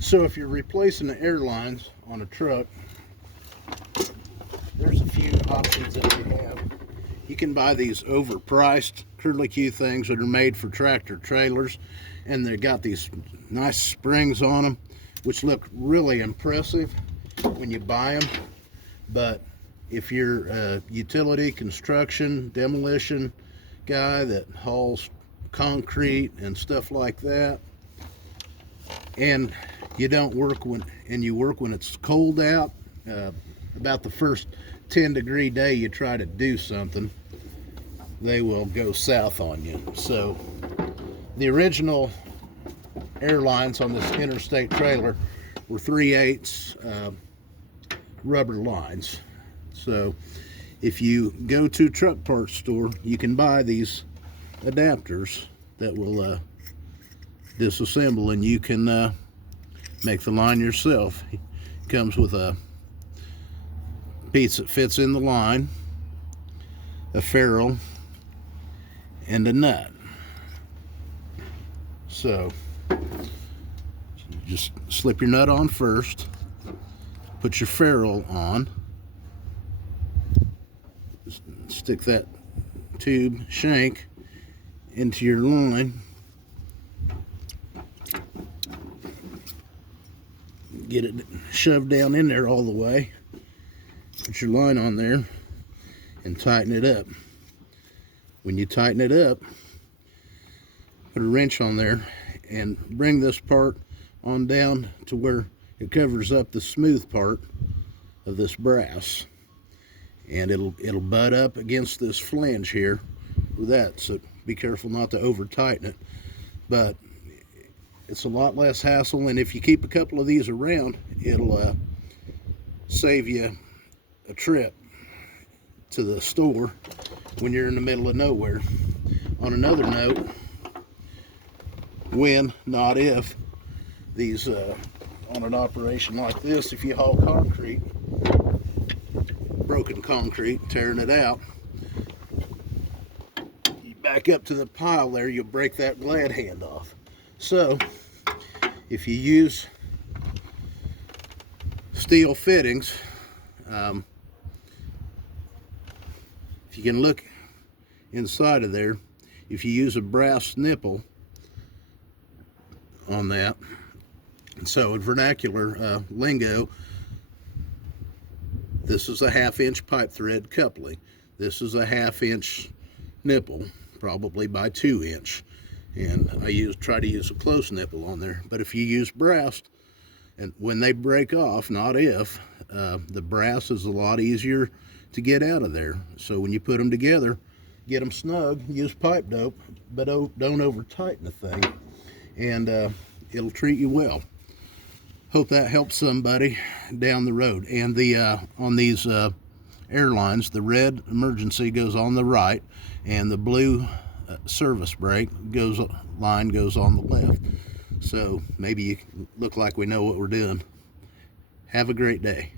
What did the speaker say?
So if you're replacing the airlines on a truck, there's a few options that we have. You can buy these overpriced curlicue things that are made for tractor trailers, and they've got these nice springs on them, which look really impressive when you buy them. But if you're a utility, construction, demolition guy that hauls concrete and stuff like that, and you don't work you work when it's cold out, about the first 10-degree day you try to do something, they will go south on you. So the original airlines on this interstate trailer were 3/8 rubber lines. So if you go to a truck parts store, you can buy these adapters that will disassemble, and you can make the line yourself. It comes with a piece that fits in the line, a ferrule, and a nut. So just slip your nut on first, put your ferrule on, stick that tube shank into your line, get it shoved down in there all the way, put your line on there, and tighten it up. When you tighten it up, put a wrench on there and bring this part on down to where it covers up the smooth part of this brass, and it'll butt up against this flange here with that, so be careful not to over tighten it. But it's a lot less hassle, and if you keep a couple of these around, it'll save you a trip to the store when you're in the middle of nowhere. On another note, when, not if, these on an operation like this, if you haul concrete, broken concrete, tearing it out, you back up to the pile there, you'll break that glad hand off. So if you use steel fittings, if you can look inside of there, if you use a brass nipple on that, so in vernacular lingo, this is a 1/2-inch pipe thread coupling. This is a 1/2-inch nipple, probably by 2-inch. And I try to use a close nipple on there. But if you use brass, and when they break off, not if, the brass is a lot easier to get out of there. So when you put them together, get them snug, use pipe dope, but don't over tighten the thing, and it'll treat you well. Hope that helps somebody down the road. And on these airlines, the red emergency goes on the right, and the blue service brake line goes on the left. So maybe you look like we know what we're doing. Have a great day.